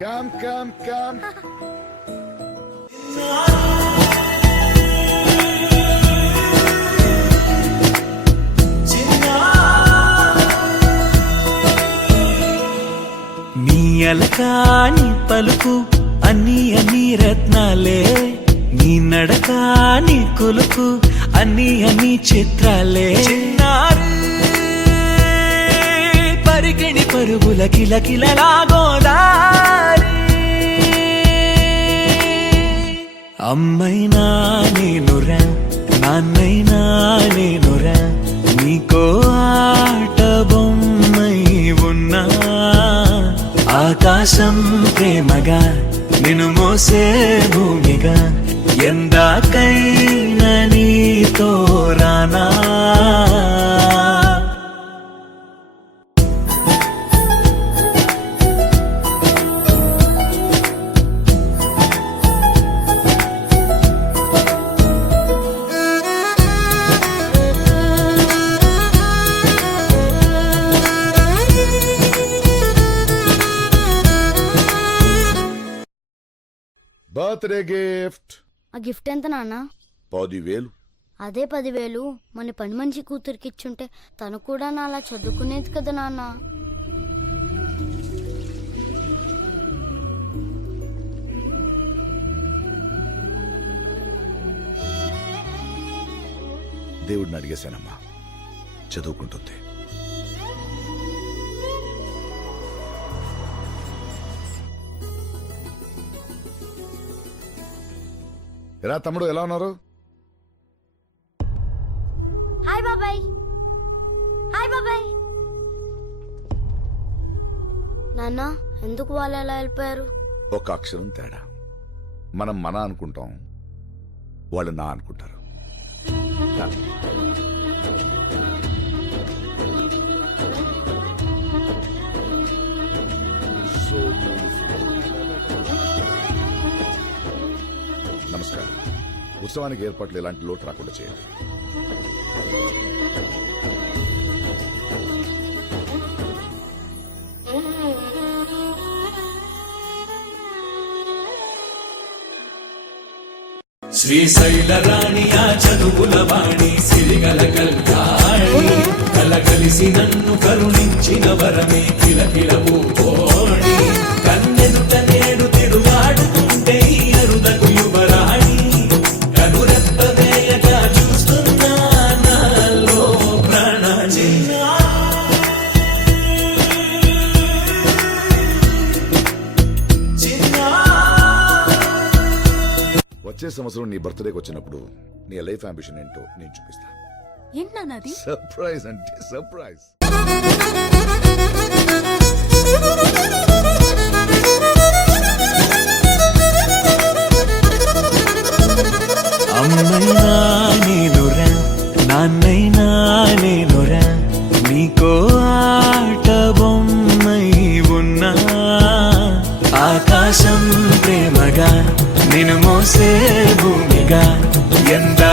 Come. నీ అలకాని పలుకు అన్ని రత్నాలే, నీ నడక నీ కొలుకు అన్ని చిత్రాలే. చిన్నారు పరికిణి పరుగుల కిలకిలలాగోదారి, అమ్మైనా నేనురా నాన్నైనా నేనురా, నీకో ఆట బొమ్మై ఉన్నా. ఆకాశం ప్రేమగా నిన్ను మోసే భూమిగా, ఎందాకైనా నీతో రానా. Birthday gift. ఆ గిఫ్ట్ ఎంత నాన్న? 10,000. అదే 10,000 మన పని మంచి కూతురికి ఇచ్చుంటే తను కూడా నా అలా చదువుకునేది కదా నాన్న. దేవుడిని అడిగేశానమ్మా, చదువుకుంటుంది. ఎలా తమ్ముడు, ఎలా ఉన్నారు? హాయ్ బాబాయ్. నాన్న ఎందుకు వాళ్ళు ఎలా వెళ్ళిపోయారు? ఒక అక్షరం తేడా. మనం మన అనుకుంటాం, వాళ్ళు నా అనుకుంటారు. నమస్కారం. ఉత్సవానికి ఏర్పాట్లు ఎలాంటి లోటు రాకుండా చేయండి. శ్రీశైల రాణి ఆ చదువుల వాణి, సిరిగల కల్యాణి, కలగలిసి నన్ను కరుణించిన వరమే కిలకిలవు ఓణి. కన్నెదుట నేడు తిరుగాడుతుంటే ఈ అరుదకు యువరాణి, కనురెప్పవేయగా చూస్తున్నా నాలో ప్రాణ. వచ్చే సంవత్సరం నీ బర్త్డేకి వచ్చినప్పుడు నీ లైఫ్ అంబిషన్ ఏంటో నేను చూపిస్తా. ఏంటన్నది? సర్ప్రైజ్ అంటే సర్ప్రైజ్. అమ్మైనా నేనురా నాన్నైనా నేనురా, నీకో ఆట బొమ్మై ఉన్నా. ఆకాశం ప్రేమగా నిన్ను మోసే భూమిగా, ఎంత